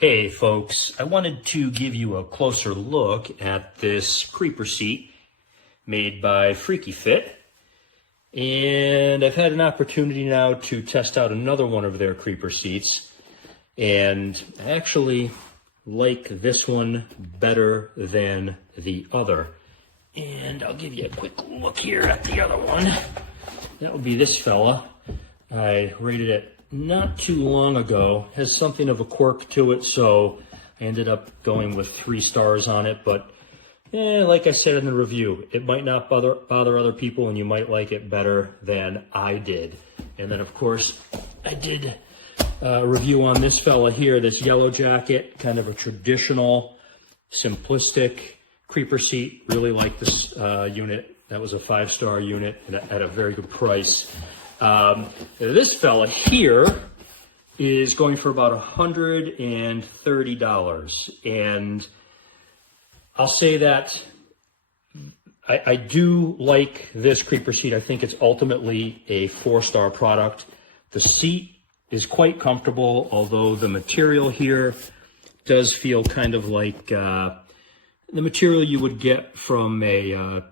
Hey folks, I wanted to give you a closer look at this creeper seat made by FreekyFit. And I've had an opportunity now to test out another one of their creeper seats. And I actually like this one better than the other. And I'll give you a quick look here at the other one. That would be this fella. I rated it not too long ago. Has something of a quirk to it, so I ended up going with 3 stars on it. But like I said in the review, it might not bother other people, and you might like it better than I did. And then, of course, I did a review on this fella here, this yellow jacket, kind of a traditional, simplistic creeper seat. Really like this unit. That was a 5-star unit at a very good price. This fella here is going for about $130, and I'll say that I do like this creeper seat. I think it's ultimately a 4-star product. The seat is quite comfortable, although the material here does feel kind of like the material you would get from a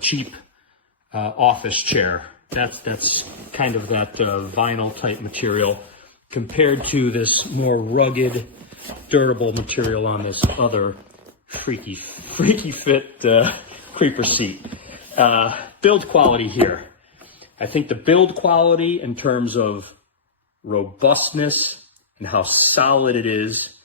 cheap office chair. That's kind of that vinyl type material compared to this more rugged, durable material on this other FreekyFit creeper seat. Build quality here. I think the build quality in terms of robustness and how solid it is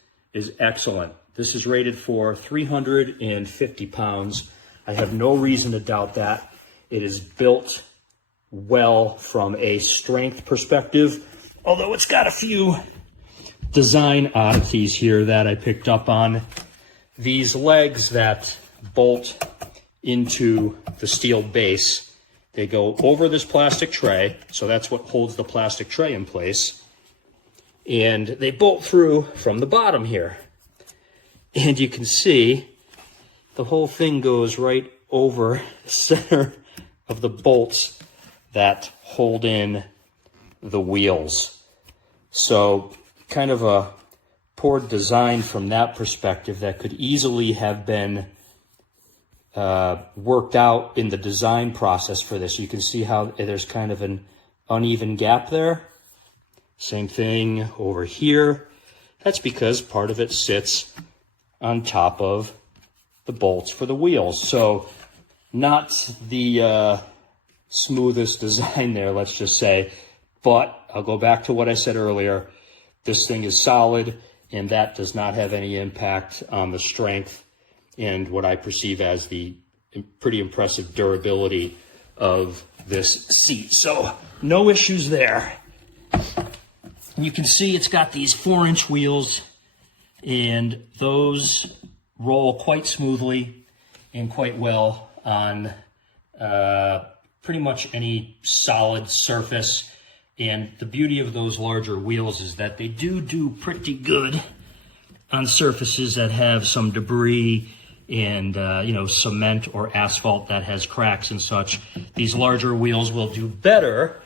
excellent. This is rated for 350 pounds. I have no reason to doubt that. It is built well from a strength perspective, although it's got a few design oddities here that I picked up on. These legs that bolt into the steel base, they go over this plastic tray, so that's what holds the plastic tray in place, and they bolt through from the bottom here. And you can see the whole thing goes right over the center of the bolts that hold in the wheels. So kind of a poor design from that perspective that could easily have been worked out in the design process for this. You can see how there's kind of an uneven gap there. Same thing over here. That's because part of it sits on top of the bolts for the wheels. So not the smoothest design there, let's just say. But I'll go back to what I said earlier. This thing is solid, and that does not have any impact on the strength and what I perceive as the pretty impressive durability of this seat. So no issues there. You can see it's got these 4-inch wheels, and those roll quite smoothly and quite well on pretty much any solid surface. And the beauty of those larger wheels is that they do pretty good on surfaces that have some debris and cement or asphalt that has cracks and such. These larger wheels will do better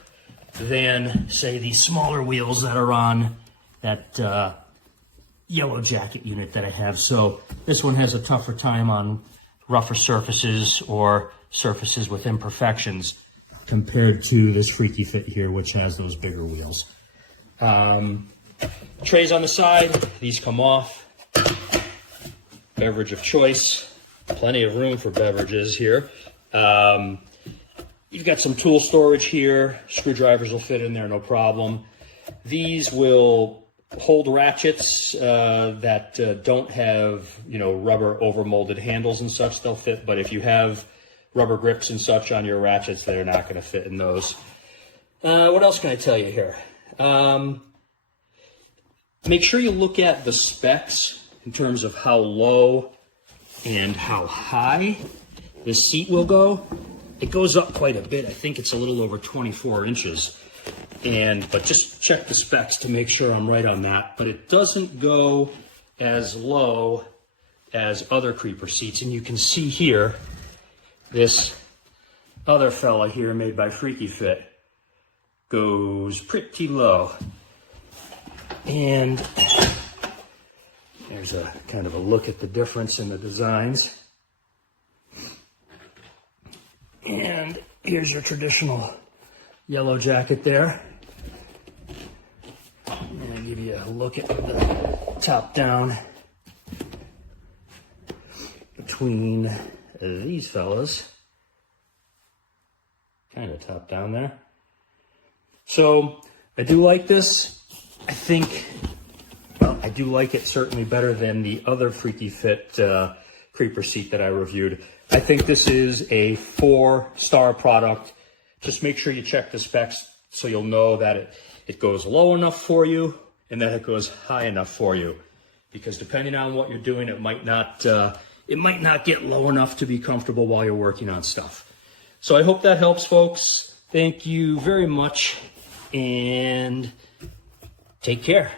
than, say, these smaller wheels that are on that yellow jacket unit that I have. So this one has a tougher time on rougher surfaces or surfaces with imperfections compared to this FreekyFit here, which has those bigger wheels. Trays on the side, these come off. Beverage of choice, plenty of room for beverages here. You've got some tool storage here. Screwdrivers will fit in there, no problem. These will hold ratchets that don't have, rubber overmolded handles and such. They'll fit, but if you have rubber grips and such on your ratchets, they're not going to fit in those. What else can I tell you here? Make sure you look at the specs in terms of how low and how high this seat will go. It goes up quite a bit. I think it's a little over 24 inches. But just check the specs to make sure I'm right on that. But it doesn't go as low as other creeper seats. And you can see here, this other fella here made by FreekyFit goes pretty low. And There's a kind of a look at the difference in the designs. And here's your traditional yellow jacket there. And I'll give you a look at the top down between these fellas. Kind of top down there. So I do like this. I think, well, I do like it certainly better than the other FreekyFit creeper seat that I reviewed. I think this is a 4-star product. Just make sure you check the specs so you'll know that it goes low enough for you and that it goes high enough for you. Because depending on what you're doing, it might not get low enough to be comfortable while you're working on stuff. So I hope that helps, folks. Thank you very much and take care.